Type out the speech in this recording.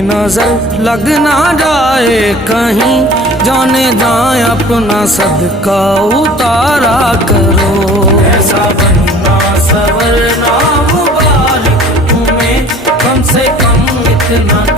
की नजर लग ना जाए कहीं, जाने जाए अपना सदका उतारा करो। ऐसा बनना सवरना मुबारक तुम्हें, कम से कम इतना